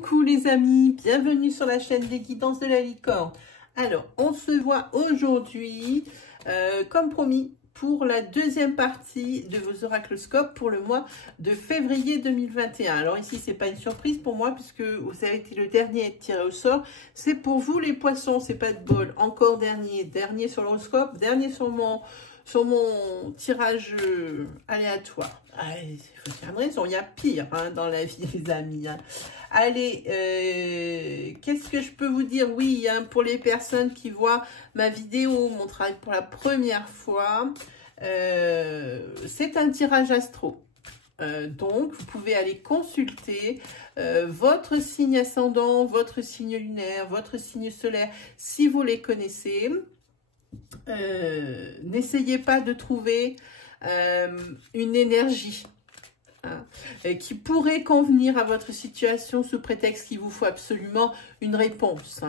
Coucou les amis, bienvenue sur la chaîne des guidances de la licorne. Alors, on se voit aujourd'hui, comme promis, pour la deuxième partie de vos oracloscopes pour le mois de février 2021. Alors ici, c'est pas une surprise pour moi puisque vous avez été le dernier à être tiré au sort. C'est pour vous les poissons, c'est pas de bol. Encore dernier sur l'horoscope, dernier sur mon tirage aléatoire. Il faut dire une raison, il y a pire dans la vie, les amis. Allez, qu'est-ce que je peux vous dire? Oui, pour les personnes qui voient ma vidéo, mon travail pour la première fois, c'est un tirage astro. Donc, vous pouvez aller consulter votre signe ascendant, votre signe lunaire, votre signe solaire, si vous les connaissez. N'essayez pas de trouver une énergie qui pourrait convenir à votre situation sous prétexte qu'il vous faut absolument une réponse.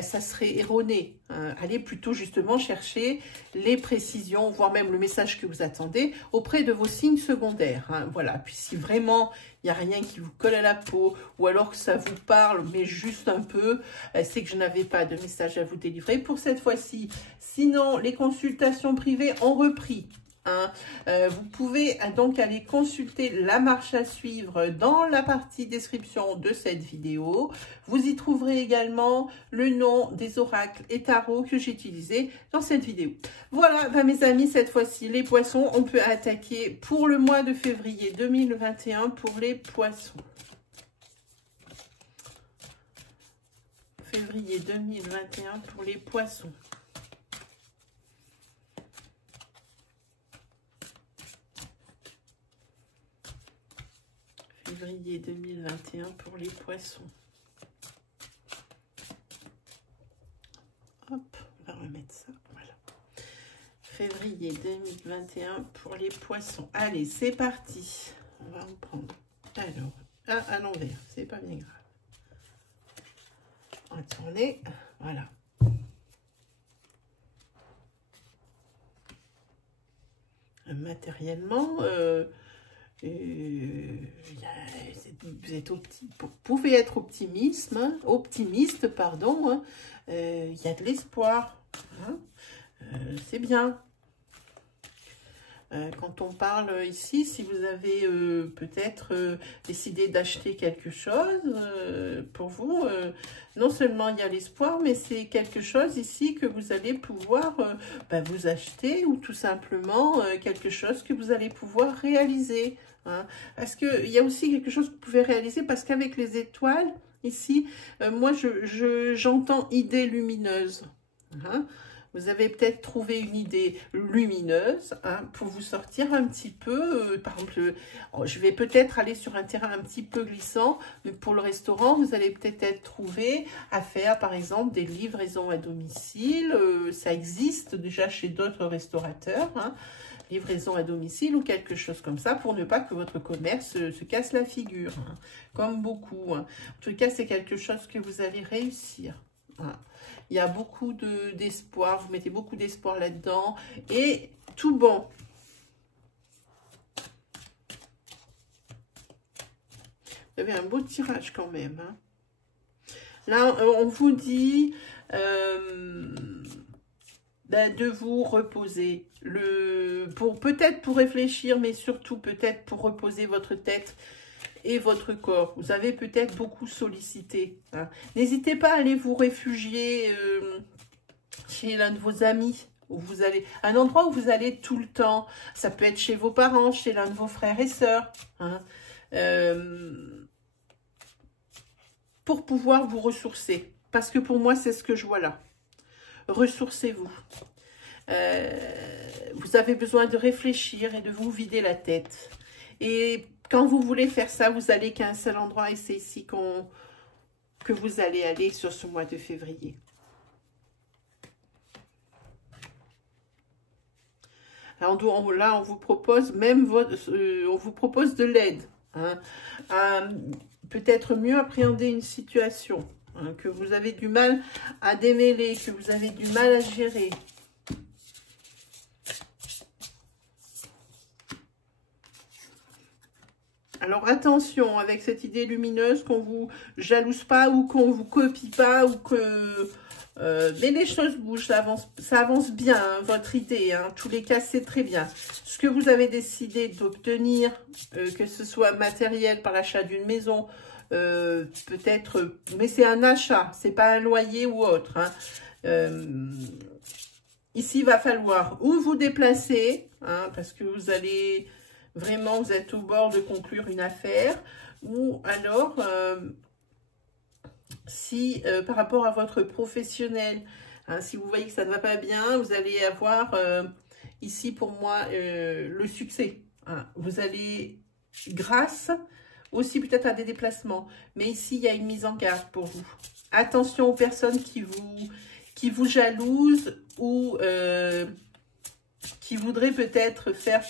Ça serait erroné. Allez plutôt justement chercher les précisions, voire même le message que vous attendez auprès de vos signes secondaires. Voilà. Puis si vraiment il n'y a rien qui vous colle à la peau, ou alors que ça vous parle, mais juste un peu, c'est que je n'avais pas de message à vous délivrer pour cette fois-ci. Sinon, les consultations privées ont repris. Vous pouvez donc aller consulter la marche à suivre dans la partie description de cette vidéo. Vous y trouverez également le nom des oracles et tarots que j'ai utilisés dans cette vidéo. Voilà, mes amis, cette fois-ci, les poissons, on peut attaquer pour le mois de février 2021 pour les poissons. Février 2021 pour les poissons. Février 2021 pour les poissons. Hop, on va remettre ça, voilà. Février 2021 pour les poissons. Allez, c'est parti. On va en prendre. Alors, à l'envers, c'est pas bien grave. On va tourner, voilà. Matériellement, vous pouvez être optimiste, pardon. Il y a de l'espoir, c'est bien. Quand on parle ici, si vous avez peut-être décidé d'acheter quelque chose, pour vous, non seulement il y a l'espoir, mais c'est quelque chose ici que vous allez pouvoir vous acheter, ou tout simplement quelque chose que vous allez pouvoir réaliser. Parce qu'il y a aussi quelque chose que vous pouvez réaliser, parce qu'avec les étoiles, ici, moi j'entends idée lumineuse. Vous avez peut-être trouvé une idée lumineuse pour vous sortir un petit peu. Par exemple, je vais peut-être aller sur un terrain un petit peu glissant, mais pour le restaurant, vous allez peut-être trouvé à faire, par exemple, des livraisons à domicile. Ça existe déjà chez d'autres restaurateurs, livraison à domicile ou quelque chose comme ça, pour ne pas que votre commerce se casse la figure, comme beaucoup. En tout cas, c'est quelque chose que vous allez réussir. Il y a beaucoup d'espoir, vous mettez beaucoup d'espoir là-dedans, et tout bon. Vous avez un beau tirage quand même. Là, on vous dit de vous reposer, peut-être pour réfléchir, mais surtout peut-être pour reposer votre tête et votre corps. Vous avez peut-être beaucoup sollicité. N'hésitez pas à aller vous réfugier chez l'un de vos amis, où vous allez, un endroit où vous allez tout le temps. Ça peut être chez vos parents, chez l'un de vos frères et sœurs, pour pouvoir vous ressourcer. Parce que pour moi, c'est ce que je vois là. Ressourcez-vous. Vous avez besoin de réfléchir et de vous vider la tête. Et quand vous voulez faire ça, vous allez qu'à un seul endroit, et c'est ici que vous allez aller sur ce mois de février. Alors, là, on vous propose même on vous propose de l'aide, peut-être mieux appréhender une situation, que vous avez du mal à démêler, que vous avez du mal à gérer. Alors attention avec cette idée lumineuse, qu'on vous jalouse pas ou qu'on vous copie pas ou que... mais les choses bougent, ça avance bien, hein, votre idée. Hein. En tous les cas, c'est très bien. Ce que vous avez décidé d'obtenir, que ce soit matériel par l'achat d'une maison, peut-être, mais c'est un achat, c'est pas un loyer ou autre. Hein. Ici, il va falloir ou vous déplacer, hein, parce que vous allez vraiment, vous êtes au bord de conclure une affaire, ou alors, si par rapport à votre professionnel, hein, si vous voyez que ça ne va pas bien, vous allez avoir ici pour moi le succès. Hein. Vous allez, grâce aussi peut-être à des déplacements, mais ici il y a une mise en garde pour vous. Attention aux personnes qui vous jalousent ou qui voudraient peut-être faire,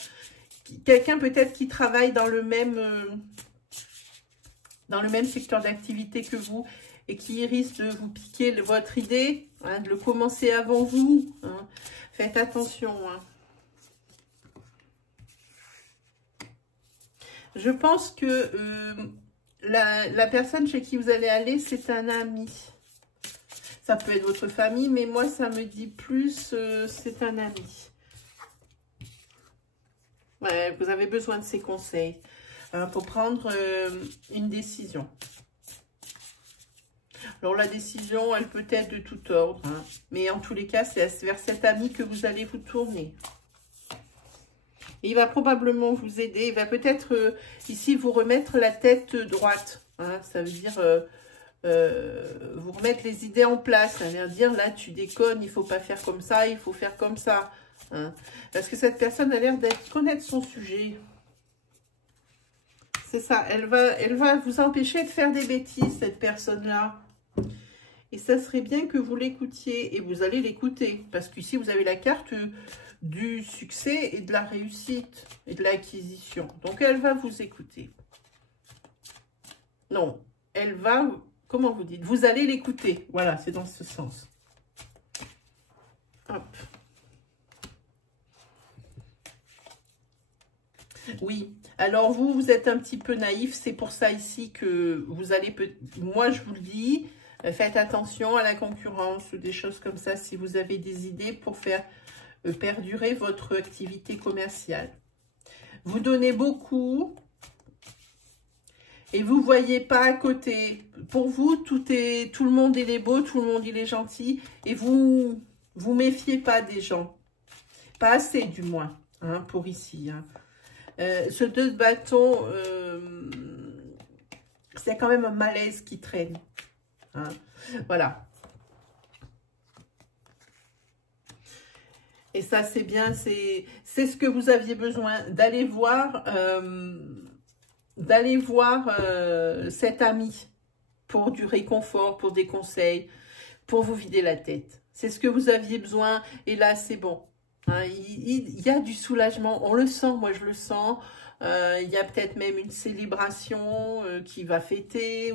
quelqu'un peut-être qui travaille dans le même secteur d'activité que vous et qui risque de vous piquer votre idée, hein, de le commencer avant vous. Hein. Faites attention. Hein. Je pense que la personne chez qui vous allez aller, c'est un ami. Ça peut être votre famille, mais moi, ça me dit plus, c'est un ami. Ouais, vous avez besoin de ses conseils hein, pour prendre une décision. Alors, la décision, elle peut être de tout ordre. Hein, mais en tous les cas, c'est vers cet ami que vous allez vous tourner. Et il va probablement vous aider. Il va peut-être, ici, vous remettre la tête droite. Hein, ça veut dire... vous remettre les idées en place, hein, dire là tu déconnes, il faut pas faire comme ça, il faut faire comme ça. Hein. Parce que cette personne a l'air d'être connaître son sujet. C'est ça, elle va vous empêcher de faire des bêtises, cette personne-là. Et ça serait bien que vous l'écoutiez, et vous allez l'écouter. Parce qu'ici, vous avez la carte du succès et de la réussite, et de l'acquisition. Donc, elle va vous écouter. Non, elle va... Comment vous dites? Vous allez l'écouter. Voilà, c'est dans ce sens. Hop. Oui. Alors, vous êtes un petit peu naïf. C'est pour ça ici que vous allez... Moi, je vous le dis, faites attention à la concurrence ou des choses comme ça si vous avez des idées pour faire perdurer votre activité commerciale. Vous donnez beaucoup... Et vous ne voyez pas à côté. Pour vous, tout le monde il est beau, tout le monde il est gentil. Et vous méfiez pas des gens. Pas assez du moins, hein, pour ici. Hein. Ce 2 de bâton, c'est quand même un malaise qui traîne. Hein. Voilà. Et ça, c'est bien. C'est ce que vous aviez besoin d'aller voir... cet ami pour du réconfort, pour des conseils, pour vous vider la tête. C'est ce que vous aviez besoin et là, c'est bon. Hein, il y a du soulagement, on le sent, moi je le sens. Il y a peut-être même une célébration qui va fêter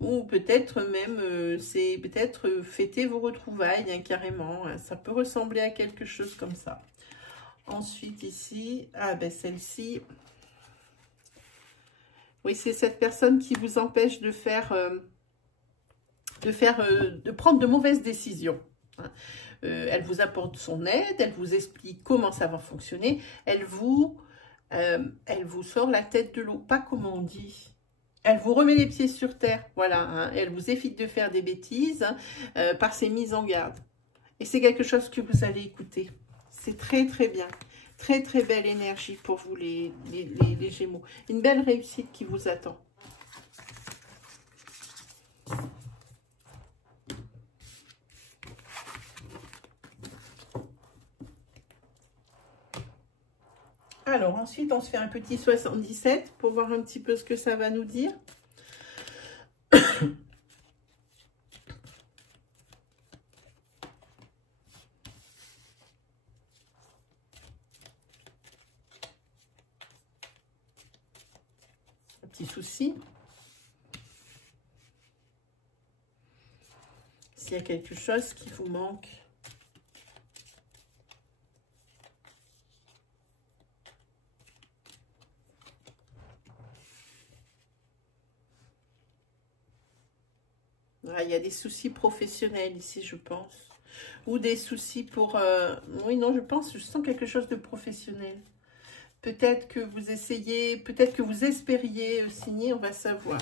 ou peut-être même, c'est peut-être fêter vos retrouvailles hein, carrément. Hein, ça peut ressembler à quelque chose comme ça. Ensuite ici, ah ben celle-ci... Oui, c'est cette personne qui vous empêche de prendre de mauvaises décisions. Hein. Elle vous apporte son aide, elle vous explique comment ça va fonctionner. Elle vous sort la tête de l'eau, pas comme on dit. Elle vous remet les pieds sur terre, voilà. Hein. Elle vous évite de faire des bêtises hein, par ses mises en garde. Et c'est quelque chose que vous allez écouter. C'est très, très bien. Très, très belle énergie pour vous, les Gémeaux. Une belle réussite qui vous attend. Alors, ensuite, on se fait un petit 77 pour voir un petit peu ce que ça va nous dire. Souci. S'il y a quelque chose qui vous manque. Ah, il y a des soucis professionnels ici, je pense. Ou des soucis pour... Oui, non, je sens quelque chose de professionnel. Peut-être que vous essayez, peut-être que vous espériez signer, on va savoir.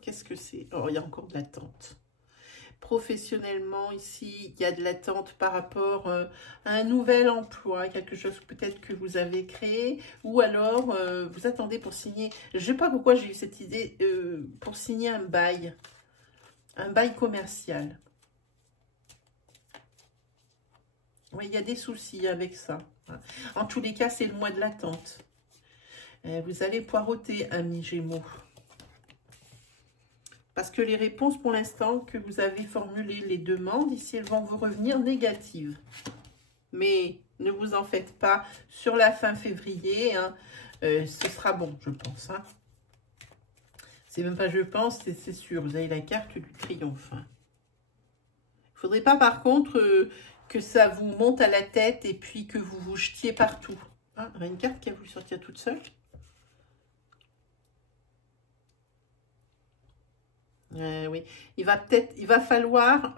Qu'est-ce que c'est? Oh, il y a encore de l'attente. Professionnellement, ici, il y a de l'attente par rapport à un nouvel emploi, quelque chose peut-être que vous avez créé, ou alors vous attendez pour signer. Je ne sais pas pourquoi j'ai eu cette idée, pour signer un bail commercial. Oui, il y a des soucis avec ça. En tous les cas, c'est le mois de l'attente. Vous allez poireauter, amis Gémeaux. Parce que les réponses, pour l'instant, que vous avez formulées, les demandes, ici, elles vont vous revenir négatives. Mais ne vous en faites pas. Sur la fin février, hein, ce sera bon, je pense. Hein. C'est même pas je pense, c'est sûr. Vous avez la carte du triomphe. Hein. Il ne faudrait pas, par contre, que ça vous monte à la tête et puis que vous vous jetiez partout. Ah, il y a une carte qui a voulu sortir toute seule. Oui, il va falloir,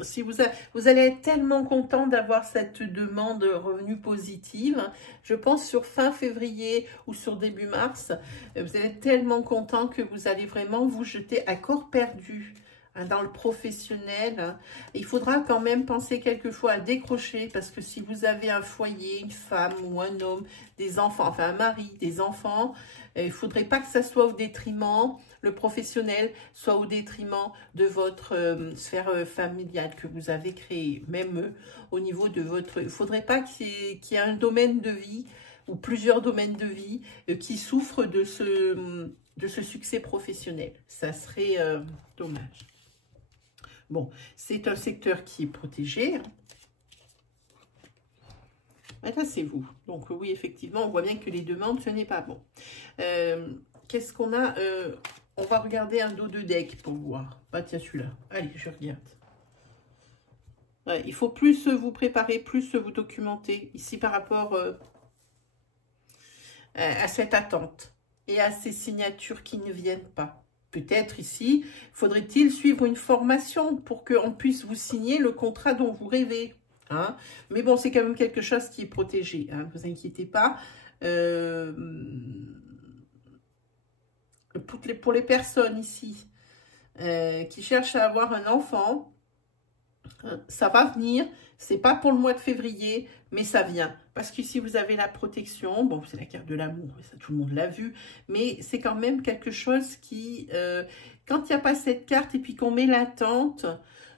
si vous allez être tellement content d'avoir cette demande revenu positive, je pense sur fin février ou sur début mars, vous allez être tellement content que vous allez vraiment vous jeter à corps perdu hein, dans le professionnel. Hein. Il faudra quand même penser quelquefois à décrocher parce que si vous avez un foyer, une femme ou un homme, des enfants, enfin un mari, des enfants, il ne faudrait pas que ça soit au détriment, le professionnel soit au détriment de votre sphère familiale que vous avez créée, même au niveau de votre... Il ne faudrait pas qu'il y ait un domaine de vie ou plusieurs domaines de vie qui souffrent de ce succès professionnel. Ça serait dommage. Bon, c'est un secteur qui est protégé. Hein. Là, c'est vous. Donc, oui, effectivement, on voit bien que les demandes, ce n'est pas bon. Qu'est-ce qu'on a on va regarder un dos de deck pour voir. Ah, tiens, celui-là. Allez, je regarde. Ouais, il faut plus vous préparer, plus vous documenter ici par rapport à cette attente et à ces signatures qui ne viennent pas. Peut-être ici, faudrait-il suivre une formation pour qu'on puisse vous signer le contrat dont vous rêvez. Hein. Mais bon, c'est quand même quelque chose qui est protégé. Hein, ne vous inquiétez pas. Pour les personnes ici qui cherchent à avoir un enfant, ça va venir. C'est pas pour le mois de février, mais ça vient. Parce qu'ici, vous avez la protection. Bon, c'est la carte de l'amour, ça tout le monde l'a vu. Mais c'est quand même quelque chose qui, quand il n'y a pas cette carte et puis qu'on met l'attente,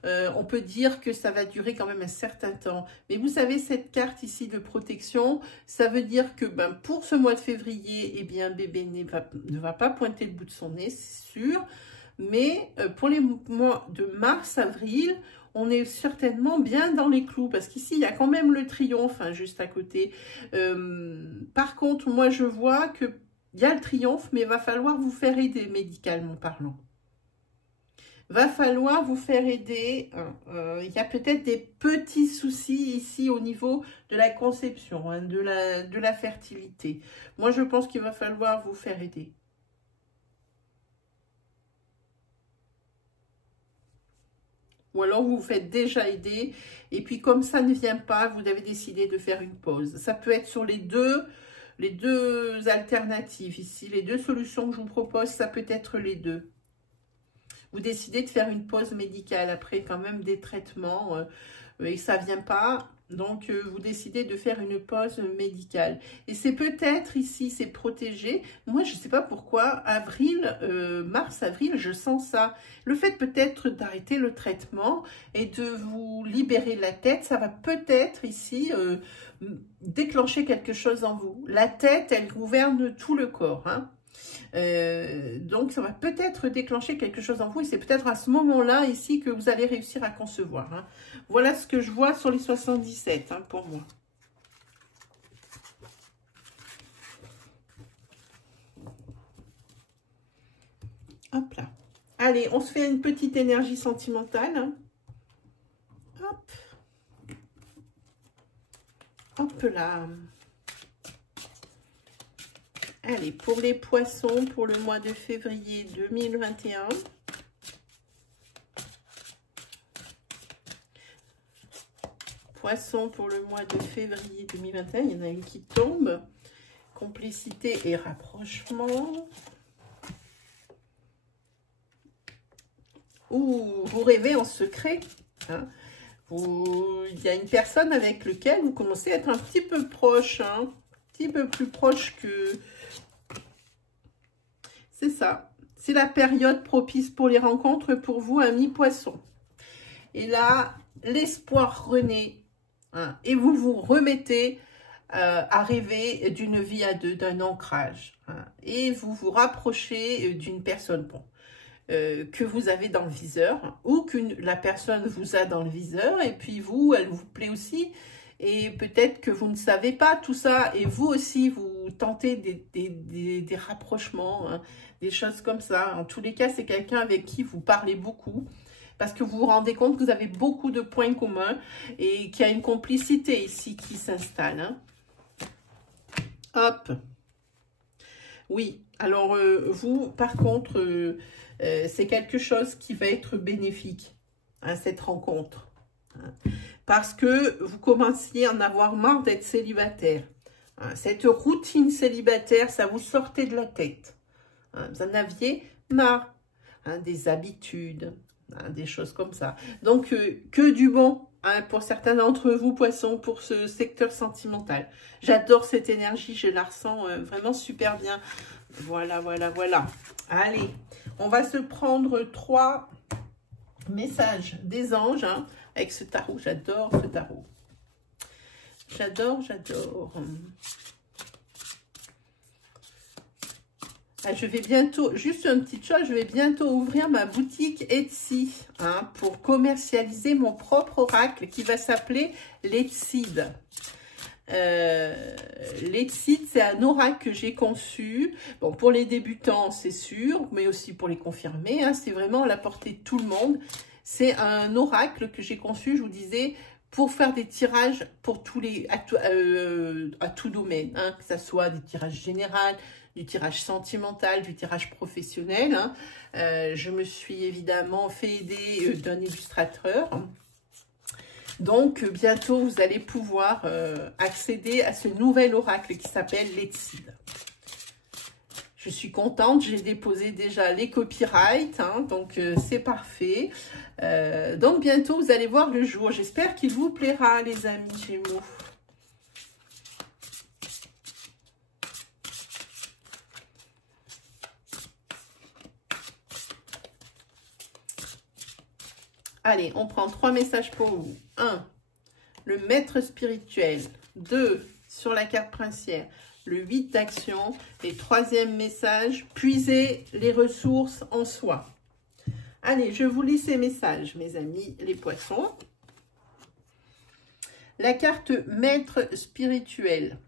on peut dire que ça va durer quand même un certain temps. Mais vous savez, cette carte ici de protection, ça veut dire que ben, pour ce mois de février, eh bien, bébé ne va pas pointer le bout de son nez, c'est sûr. Mais pour les mois de mars, avril, on est certainement bien dans les clous. Parce qu'ici, il y a quand même le triomphe hein, juste à côté. Par contre, moi, je vois qu'il y a le triomphe, mais il va falloir vous faire aider médicalement parlant. Va falloir vous faire aider. Il y a peut-être des petits soucis ici au niveau de la conception, hein, de la fertilité. Moi, je pense qu'il va falloir vous faire aider. Ou alors vous vous faites déjà aider. Et puis comme ça ne vient pas, vous avez décidé de faire une pause. Ça peut être sur les deux alternatives ici. Les deux solutions que je vous propose, ça peut être les deux. Vous décidez de faire une pause médicale après quand même des traitements et ça ne vient pas. Donc, vous décidez de faire une pause médicale. Et c'est peut-être ici, c'est protégé. Moi, je ne sais pas pourquoi, avril, mars, avril, je sens ça. Le fait peut-être d'arrêter le traitement et de vous libérer la tête, ça va peut-être ici déclencher quelque chose en vous. La tête, elle gouverne tout le corps, hein. Donc, ça va peut-être déclencher quelque chose en vous et c'est peut-être à ce moment-là ici que vous allez réussir à concevoir. Hein. Voilà ce que je vois sur les 77 hein, pour moi. Hop là. Allez, on se fait une petite énergie sentimentale. Hein. Hop. Hop là. Allez, pour les poissons, pour le mois de février 2021. Poissons pour le mois de février 2021. Il y en a une qui tombe. Complicité et rapprochement. Ou vous rêvez en secret. Hein. Il y a une personne avec laquelle vous commencez à être un petit peu proche. Hein. Un petit peu plus proche que... C'est ça. C'est la période propice pour les rencontres pour vous, amis poissons. Et là, l'espoir renaît. Hein, et vous vous remettez à rêver d'une vie à deux, d'un ancrage. Hein, et vous vous rapprochez d'une personne que vous avez dans le viseur, ou que la personne vous a dans le viseur, et puis vous, elle vous plaît aussi. Et peut-être que vous ne savez pas tout ça, et vous aussi, vous tentez des rapprochements, hein, des choses comme ça. En tous les cas, c'est quelqu'un avec qui vous parlez beaucoup, parce que vous vous rendez compte que vous avez beaucoup de points communs, et qu'il y a une complicité ici qui s'installe. Hein. Hop. Oui, alors vous, par contre, c'est quelque chose qui va être bénéfique, hein, cette rencontre. Hein. Parce que vous commenciez à en avoir marre d'être célibataire. Hein, cette routine célibataire, ça vous sortait de la tête. Hein, vous en aviez marre, hein, des habitudes, hein, des choses comme ça. Donc, que du bon, hein, pour certains d'entre vous, poissons, pour ce secteur sentimental. J'adore cette énergie, je la ressens vraiment super bien. Voilà, voilà, voilà. Allez, on va se prendre 3 messages des anges, hein, avec ce tarot. J'adore ce tarot. J'adore, j'adore. Ah, je vais bientôt, juste une petite chose, je vais bientôt ouvrir ma boutique Etsy, hein, pour commercialiser mon propre oracle qui va s'appeler l'Etside. L'Etside, c'est un oracle que j'ai conçu. Bon, pour les débutants, c'est sûr, mais aussi pour les confirmés, hein, c'est vraiment à la portée de tout le monde. C'est un oracle que j'ai conçu, je vous disais, pour faire des tirages pour tous les, à tout domaine, hein, que ce soit des tirages généraux, du tirage sentimental, du tirage professionnel. Hein. Je me suis évidemment fait aider d'un illustrateur. Donc, bientôt, vous allez pouvoir accéder à ce nouvel oracle qui s'appelle l'Etside. Je suis contente, j'ai déposé déjà les copyrights, hein, donc c'est parfait. Donc, bientôt, vous allez voir le jour. J'espère qu'il vous plaira, les amis Gémeaux. Allez, on prend 3 messages pour vous. 1, le maître spirituel. 2, sur la carte princière, le 8 d'action. Et 3e message, puiser les ressources en soi. Allez, je vous lis ces messages, mes amis les poissons. La carte maître spirituel.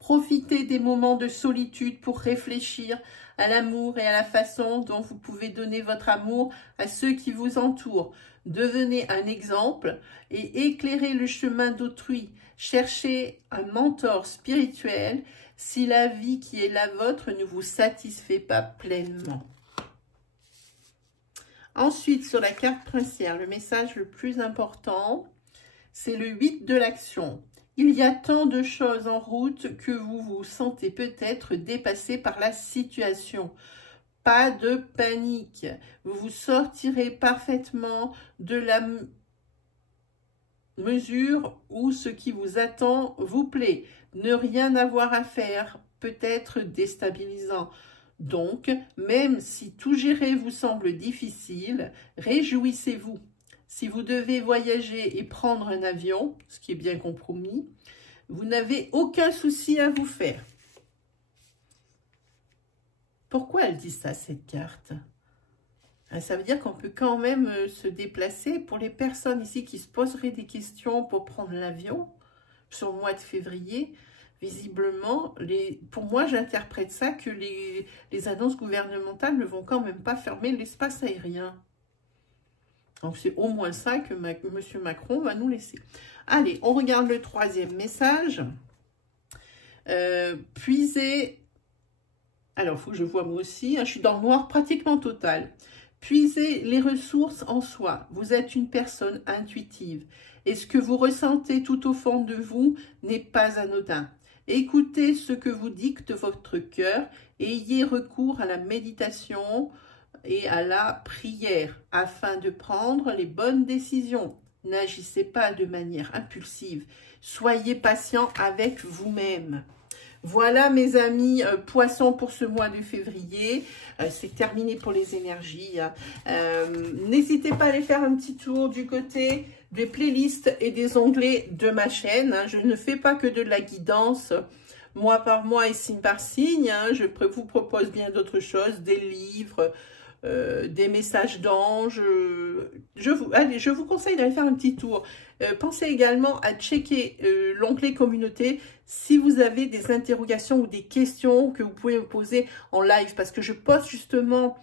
Profitez des moments de solitude pour réfléchir à l'amour et à la façon dont vous pouvez donner votre amour à ceux qui vous entourent. Devenez un exemple et éclairez le chemin d'autrui. Cherchez un mentor spirituel si la vie qui est la vôtre ne vous satisfait pas pleinement. Ensuite, sur la carte princière, le message le plus important, c'est le 8 de l'action. Il y a tant de choses en route que vous vous sentez peut-être dépassé par la situation. Pas de panique. Vous vous sortirez parfaitement de la mesure où ce qui vous attend vous plaît. Ne rien avoir à faire peut être déstabilisant. Donc, même si tout gérer vous semble difficile, réjouissez-vous. Si vous devez voyager et prendre un avion, ce qui est bien compromis, vous n'avez aucun souci à vous faire. Pourquoi elle dit ça, cette carte? Ça veut dire qu'on peut quand même se déplacer. Pour les personnes ici qui se poseraient des questions pour prendre l'avion sur le mois de février, visiblement, pour moi, j'interprète ça que les annonces gouvernementales ne vont quand même pas fermer l'espace aérien. Donc, c'est au moins ça que M. Macron va nous laisser. Allez, on regarde le 3e message. Puisez Alors, il faut que je vois moi aussi, hein, je suis dans le noir pratiquement total. Puisez les ressources en soi. Vous êtes une personne intuitive. Et ce que vous ressentez tout au fond de vous n'est pas anodin. Écoutez ce que vous dicte votre cœur et ayez recours à la méditation et à la prière afin de prendre les bonnes décisions. N'agissez pas de manière impulsive. Soyez patient avec vous-même. Voilà mes amis poissons pour ce mois de février. C'est terminé pour les énergies. N'hésitez pas à aller faire un petit tour du côté des playlists et des onglets de ma chaîne. Je ne fais pas que de la guidance mois par mois et signe par signe. Je vous propose bien d'autres choses, des livres, des messages d'anges. Allez, je vous conseille d'aller faire un petit tour. Pensez également à checker l'onglet communauté si vous avez des interrogations ou des questions que vous pouvez me poser en live, parce que je poste justement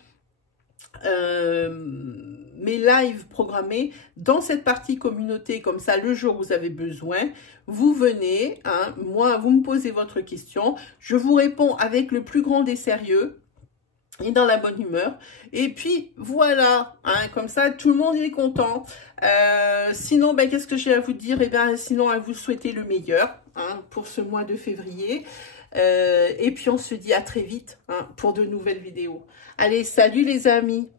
mes lives programmés dans cette partie communauté, comme ça le jour où vous avez besoin, vous venez, hein, moi vous me posez votre question, je vous réponds avec le plus grand des sérieux et dans la bonne humeur, et puis voilà, hein, comme ça tout le monde est content. Sinon, ben, qu'est-ce que j'ai à vous dire? Eh bien, sinon à vous souhaiter le meilleur, hein, pour ce mois de février, et puis on se dit à très vite, hein, pour de nouvelles vidéos. Allez, salut les amis!